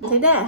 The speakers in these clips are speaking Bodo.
Thấy đấy.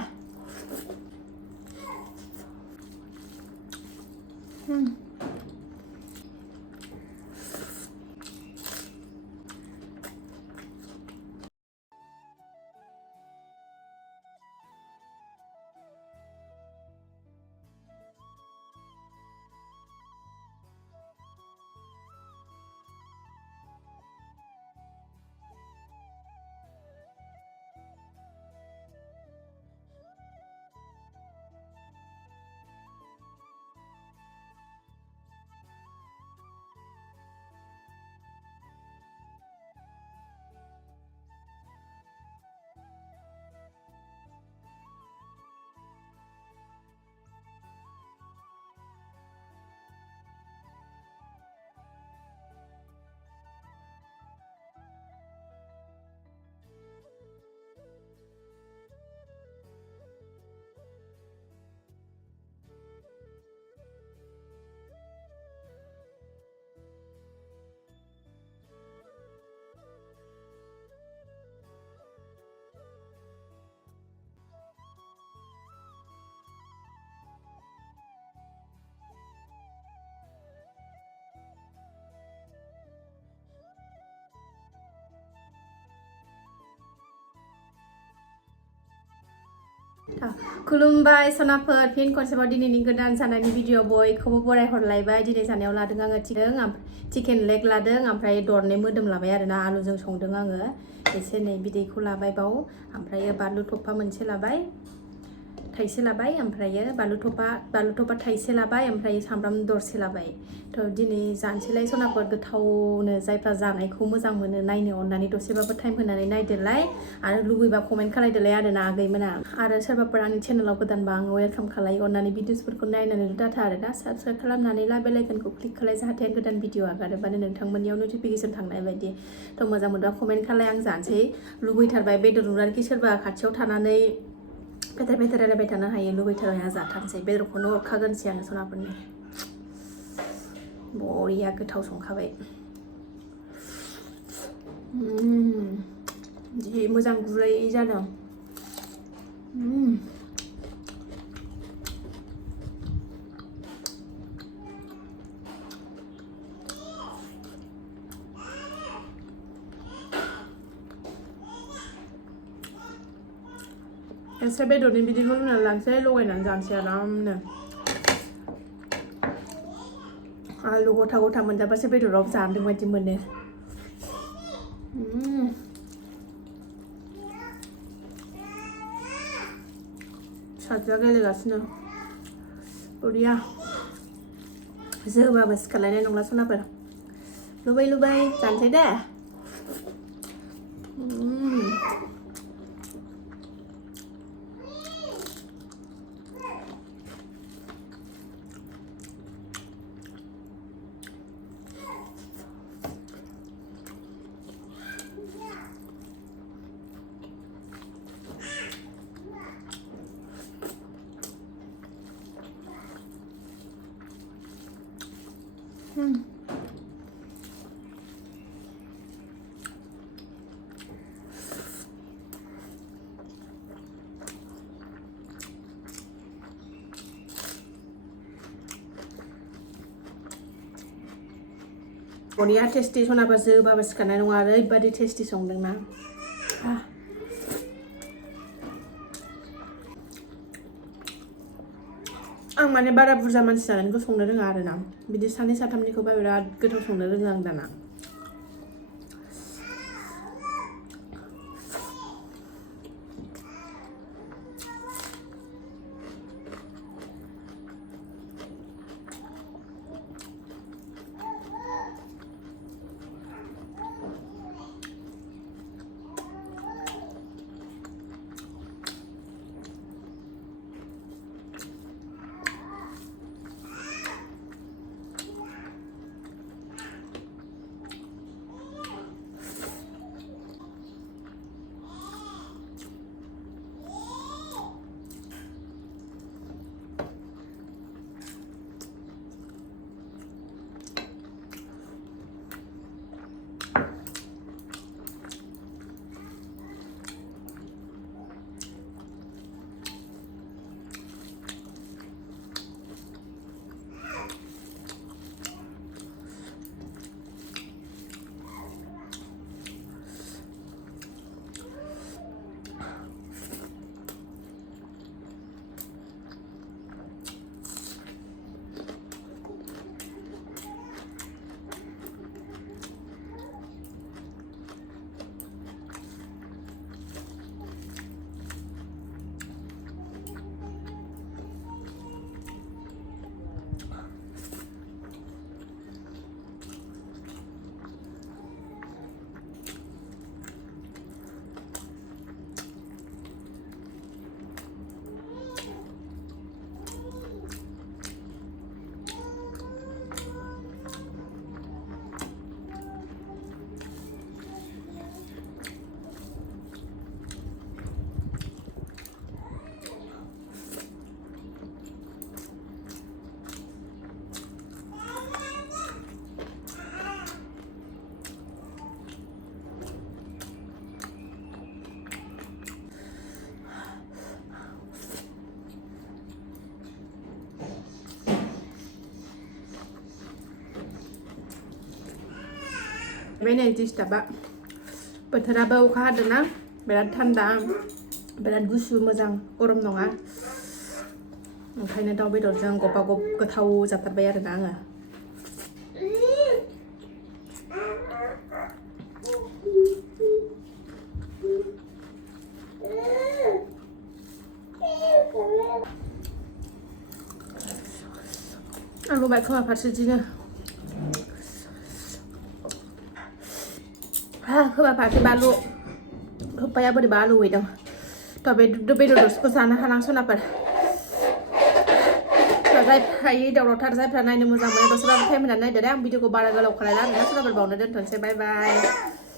खुलुमबाय सनाफोर फिन खनसेबाव दिनैनि गोदान जानायनि भिडिअ बयखौबो बराय हरलायबाय दिनै जानायाव लादों आङो चिकेन लेग लादों ओमफ्राय दरनै मोदोम लाबाय आरोना आलुजों संदों आङो एसे नै बिदैखौ लाबाय बाव ओमफ्राय बानलु थफा मोनसे लाबाय थाइसे लाबाय ओमफ्राय बानलु थफा थाइसे लाबाय ओमफ्राय सामब्राम दरसे लाबाय थ' दिनै जानोसैलाय सनाफोर गोथावनो जायफ्रा जानायखौ मोजां मोनो नायनो अननानै दसेबाबो टाइम होनानै नायदोलाय आरो लुबैबा कमेन्ट खालायदोलाय आरोना आगैमोना आरो सोरबाफोर आंनि चेनेलाव गोदानबा आङो वेलकाम खालायो अननानै भिडिअसफोरखौ नायनानै दाथा आरोना साबस्क्राइब खालामनानै बेल आइकनखौ क्लिक खालाय जाहाथे आं गोदान भिडिअ आगारोबानो नोंथांमोननियाव नटिफिकेसन थांनाय बायदि थ' मोजां मोनबा कमेन्ट खालाय आं जानोसै लुबैथारबाय बेदर रुनानैखि सोरबा खाथियाव थानानै फेथेर रायलायबाय थानो हायो लुबैथारबाय आं जाथारनोसै बेदरखौनो हरखागोनसै आं सनाफोरनो बरिया गोथाव संखाबाय जि मोजां गुरै जादों एसे बेदरनि बिदैखौ लुनानै लानोसै लगायनानै जानोसै आरामनो आलु गथा गथा मोनजाबासो बेदराव जादों बायदि मोनो साजा गेलेगासिनो बरिया जोबाबो सिखारलायनाय नंला सनाफोर लुबै जानोसै दे बरिया टेस्टि सनाबा जोबाबो सिखारनाय नङा ओरैबादि टेस्टि संदोंना आं माने बारा बुरजा मानसि जानायनिखौ संनो रोङा आरोना बिदि सानै साथामनिखौबा बिराद गोथाव संनो रोङो आं दाना बे नै डिस्टार्बा बोथोराबो अखा हादोंना बिराद थान्दा बिराद गुसु मोजां गरम नङा ओंखायनो दाउ बेदरजों गबागब गोथाव जाथारबाय आरोना आङो आं लुबाय खोमा फारसेथिंनो खोमा फारसे बालु खोपाया बोरैबा आलौहैदों थ' बे बेदरखौ जानो हालांसनाफोर जायफ्रा दावरावथार जायफ्रा नायनो मोजां मोनो दसेबाबो टाइम होनानै नायदो दे आं भिडिअखौ बारा गोलाव खालायला आरोना सोरबाफोर बावनो दोनथ'नोसै बाय बाय